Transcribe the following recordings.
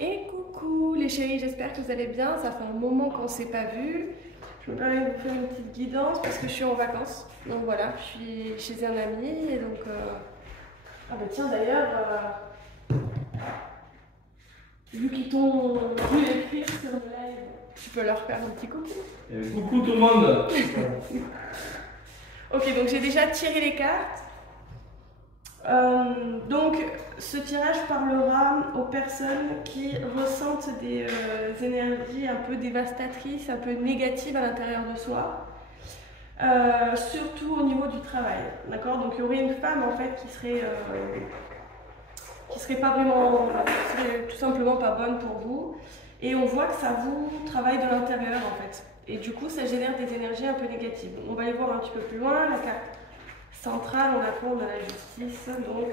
Et coucou les chéris, j'espère que vous allez bien. Ça fait un moment qu'on ne s'est pas vu. Je me permets de vous faire une petite guidance parce que je suis en vacances. Donc voilà, je suis chez un ami et donc... Ah bah tiens d'ailleurs, vu qu'ils t'ont vu écrire sur le live, tu peux leur faire un petit coucou. Coucou tout le monde. Ok, donc j'ai déjà tiré les cartes. Donc ce tirage parlera aux personnes qui ressentent des énergies un peu dévastatrices, un peu négatives à l'intérieur de soi, surtout au niveau du travail, d'accord? Donc il y aurait une femme en fait qui serait pas vraiment, qui serait tout simplement pas bonne pour vous, et on voit que ça vous travaille de l'intérieur en fait, et du coup ça génère des énergies un peu négatives. On va aller voir un petit peu plus loin. La carte centrale, on a de la justice, donc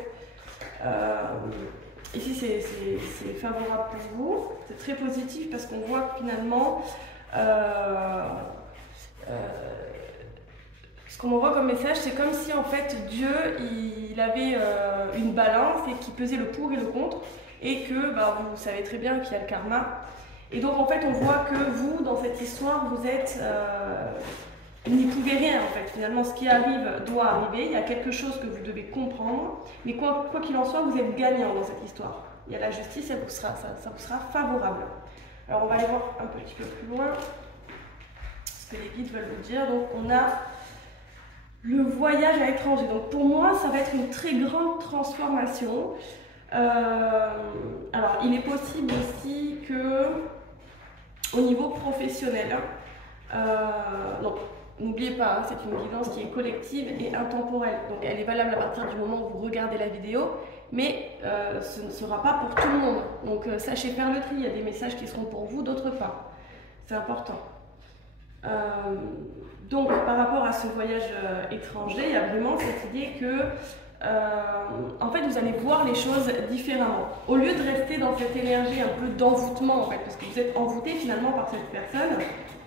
ici c'est favorable pour vous, c'est très positif parce qu'on voit que finalement ce qu'on m'envoie comme message, c'est comme si en fait Dieu il avait une balance et qui pesait le pour et le contre, et que bah, vous savez très bien qu'il y a le karma, et donc en fait on voit que vous dans cette histoire vous êtes vous n'y pouvez rien en fait. Finalement, ce qui arrive doit arriver. Il y a quelque chose que vous devez comprendre. Mais quoi qu'il en soit, vous êtes gagnant dans cette histoire. Il y a la justice, ça vous sera favorable. Alors, on va aller voir un petit peu plus loin ce que les guides veulent vous dire. Donc, on a le voyage à l'étranger. Donc, pour moi, ça va être une très grande transformation. Alors, il est possible aussi que, au niveau professionnel, donc, n'oubliez pas, c'est une guidance qui est collective et intemporelle. Donc elle est valable à partir du moment où vous regardez la vidéo, mais ce ne sera pas pour tout le monde. Donc sachez faire le tri, il y a des messages qui seront pour vous, d'autres pas. C'est important. Donc par rapport à ce voyage étranger, il y a vraiment cette idée que en fait vous allez voir les choses différemment. Au lieu de rester dans cette énergie un peu d'envoûtement en fait, parce que vous êtes envoûté finalement par cette personne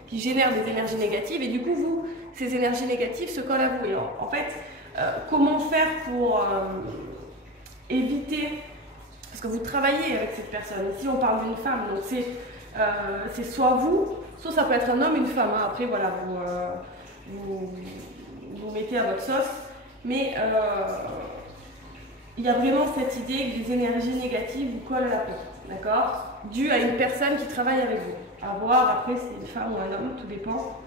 qui génère des énergies négatives, et du coup, vous, ces énergies négatives se collent à vous. Et en fait, comment faire pour éviter, parce que vous travaillez avec cette personne, ici on parle d'une femme, donc c'est soit vous, soit ça peut être un homme, une femme, hein. Après voilà, vous mettez à votre sauce, mais il y a vraiment cette idée que des énergies négatives vous collent à la peau, d'accord? Dû à une personne qui travaille avec vous. À voir, après c'est une femme ou un homme, tout dépend.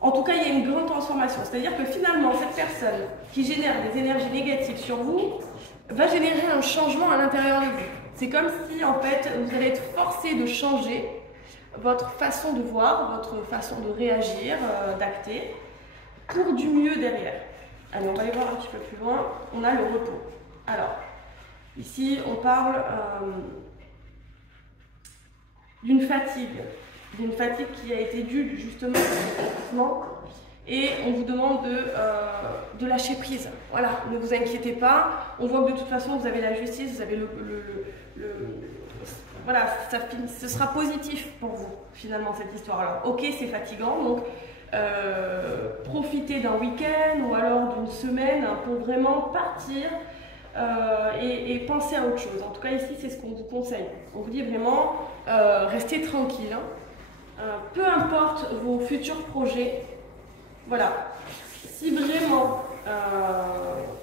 En tout cas, il y a une grande transformation. C'est-à-dire que finalement, cette personne qui génère des énergies négatives sur vous va générer un changement à l'intérieur de vous. C'est comme si, en fait, vous allez être forcé de changer votre façon de voir, votre façon de réagir, d'acter, pour du mieux derrière. Allez, on va aller voir un petit peu plus loin. On a le repos. Alors, ici, on parle d'une fatigue qui a été due justement à cet accomplissement, et on vous demande de lâcher prise. Voilà, ne vous inquiétez pas, on voit que de toute façon vous avez la justice, vous avez voilà, ce sera positif pour vous finalement cette histoire. Alors ok, c'est fatigant, donc profitez d'un week-end ou alors d'une semaine pour vraiment partir et penser à autre chose. En tout cas ici c'est ce qu'on vous conseille. On vous dit vraiment restez tranquille, hein. Peu importe vos futurs projets, voilà. Si vraiment,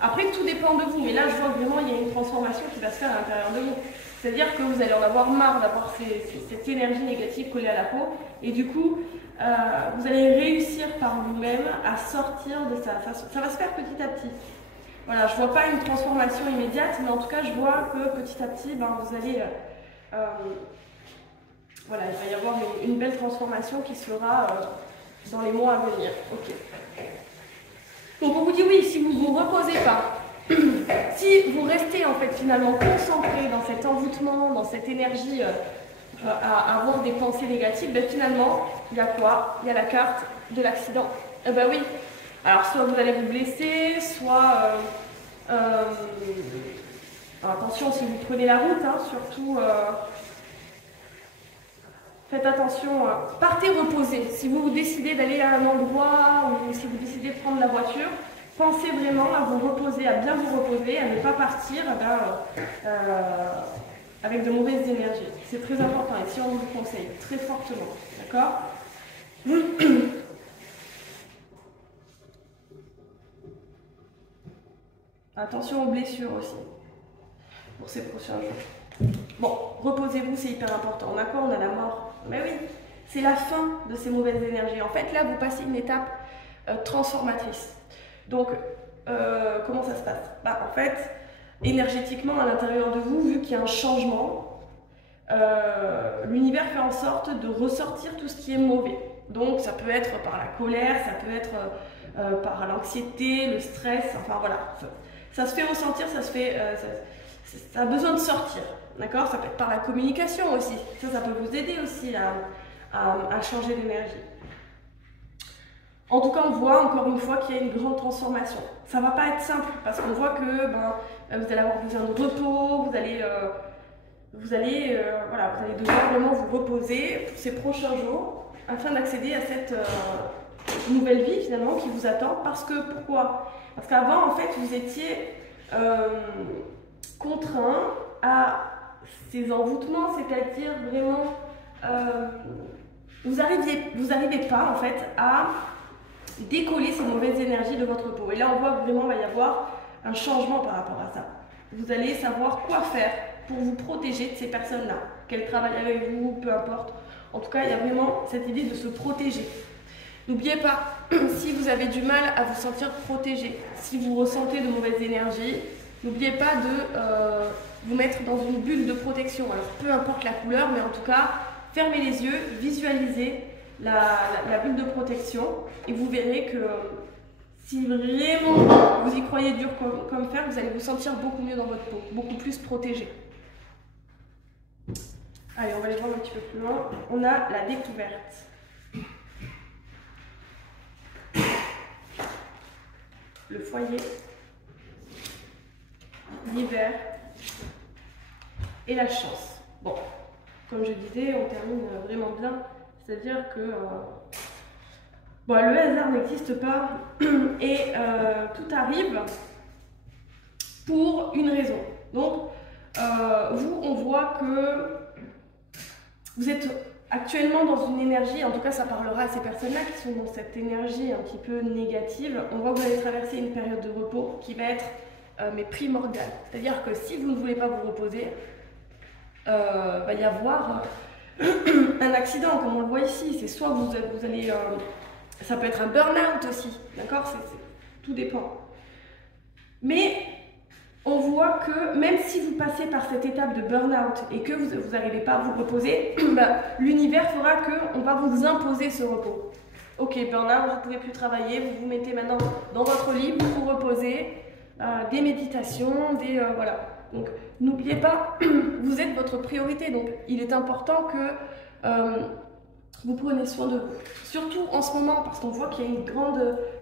après tout dépend de vous, mais là je vois vraiment il y a une transformation qui va se faire à l'intérieur de vous. C'est-à-dire que vous allez en avoir marre d'avoir cette énergie négative collée à la peau, et du coup vous allez réussir par vous-même à sortir de ça. Ça va se faire petit à petit. Voilà, je ne vois pas une transformation immédiate, mais en tout cas je vois que petit à petit vous allez voilà, il va y avoir une belle transformation qui se fera dans les mois à venir. Ok. Donc on vous dit oui, si vous ne vous reposez pas, si vous restez en fait finalement concentré dans cet envoûtement, dans cette énergie à avoir des pensées négatives, ben finalement, il y a quoi? Il y a la carte de l'accident. Eh ben oui. Alors soit vous allez vous blesser, soit... alors, attention si vous prenez la route, hein, surtout... faites attention, partez reposer. Si vous décidez d'aller à un endroit ou si vous décidez de prendre la voiture, pensez vraiment à vous reposer, à bien vous reposer, à ne pas partir avec de mauvaises énergies. C'est très important, ici on vous conseille très fortement, d'accord? Attention aux blessures aussi, pour ces prochains jours. Bon, reposez-vous, c'est hyper important. On a quoi? On a la mort. Mais oui, c'est la fin de ces mauvaises énergies. En fait, là, vous passez une étape transformatrice. Donc, comment ça se passe? En fait, énergétiquement, à l'intérieur de vous, vu qu'il y a un changement, l'univers fait en sorte de ressortir tout ce qui est mauvais. Donc, ça peut être par la colère, ça peut être par l'anxiété, le stress, enfin voilà. Ça se fait ressentir, ça a besoin de sortir, d'accord? Ça peut être par la communication aussi. Ça peut vous aider aussi à changer d'énergie. En tout cas, on voit encore une fois qu'il y a une grande transformation. Ça ne va pas être simple parce qu'on voit que vous allez avoir besoin de repos, vous allez devoir vraiment vous reposer pour ces prochains jours afin d'accéder à cette nouvelle vie finalement qui vous attend. Pourquoi? Parce qu'avant, en fait, vous étiez contraint à ces envoûtements, c'est-à-dire vraiment, vous n'arrivez pas en fait à décoller ces mauvaises énergies de votre peau. Et là, on voit que vraiment il va y avoir un changement par rapport à ça. Vous allez savoir quoi faire pour vous protéger de ces personnes-là, qu'elles travaillent avec vous, peu importe. En tout cas, il y a vraiment cette idée de se protéger. N'oubliez pas, si vous avez du mal à vous sentir protégé, si vous ressentez de mauvaises énergies, n'oubliez pas de vous mettre dans une bulle de protection. Alors, peu importe la couleur, mais en tout cas, fermez les yeux, visualisez la bulle de protection et vous verrez que si vraiment vous y croyez dur comme fer, vous allez vous sentir beaucoup mieux dans votre peau, beaucoup plus protégé. Allez, on va aller voir un petit peu plus loin. On a la découverte. Le foyer, l'hiver et la chance. Bon, comme je disais, on termine vraiment bien. C'est-à-dire que le hasard n'existe pas et tout arrive pour une raison. Donc, on voit que vous êtes actuellement dans une énergie, en tout cas ça parlera à ces personnes-là qui sont dans cette énergie un petit peu négative. On voit que vous allez traverser une période de repos qui va être primordiale. C'est-à-dire que si vous ne voulez pas vous reposer, va y avoir un accident, comme on le voit ici. C'est soit vous allez... ça peut être un burn-out aussi, d'accord? Tout dépend. Mais on voit que même si vous passez par cette étape de burn-out et que vous n'arrivez pas à vous reposer, l'univers fera qu'on va vous imposer ce repos. Ok, burn-out, vous ne pouvez plus travailler, vous vous mettez maintenant dans votre lit, vous vous reposez, des méditations, voilà. Donc n'oubliez pas, vous êtes votre priorité, donc il est important que vous prenez soin de vous. Surtout en ce moment, parce qu'on voit qu'il y a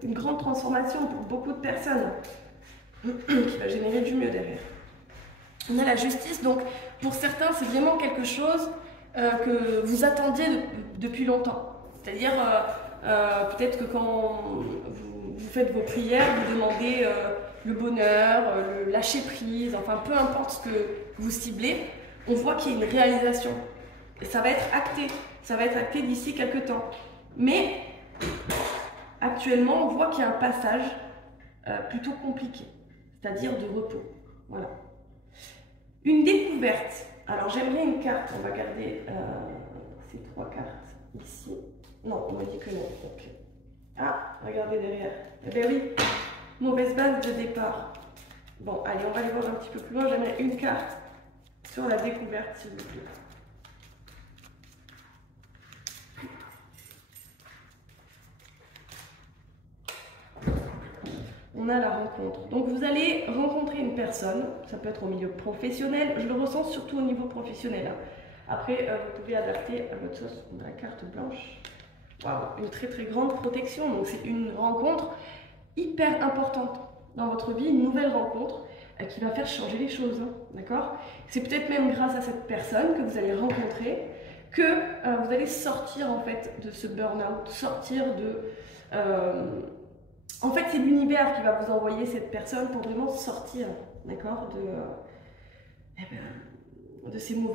une grande transformation pour beaucoup de personnes qui va générer du mieux derrière. On a la justice, donc pour certains c'est vraiment quelque chose que vous attendiez depuis longtemps. C'est-à-dire peut-être que quand vous faites vos prières, vous demandez le bonheur, le lâcher prise, enfin peu importe ce que vous ciblez, on voit qu'il y a une réalisation. Et ça va être acté d'ici quelques temps. Mais actuellement on voit qu'il y a un passage plutôt compliqué. C'est-à-dire de repos. Voilà. Une découverte. Alors j'aimerais une carte. On va garder ces 3 cartes ici. Non, on m'a dit que non. Donc... Ah, regardez derrière. Eh bien oui, mauvaise base de départ. Bon, allez, on va aller voir un petit peu plus loin. J'aimerais une carte sur la découverte, s'il vous plaît. On a la rencontre. Donc vous allez rencontrer une personne, ça peut être au milieu professionnel, je le ressens surtout au niveau professionnel. Après, vous pouvez adapter à votre sauce. On a la carte blanche. Waouh, une très très grande protection. Donc c'est une rencontre hyper importante dans votre vie, une nouvelle rencontre qui va faire changer les choses. D'accord? C'est peut-être même grâce à cette personne que vous allez rencontrer que vous allez sortir en fait de ce burn-out, sortir de... En fait, c'est l'univers qui va vous envoyer cette personne pour vraiment sortir, d'accord, de ces mauvais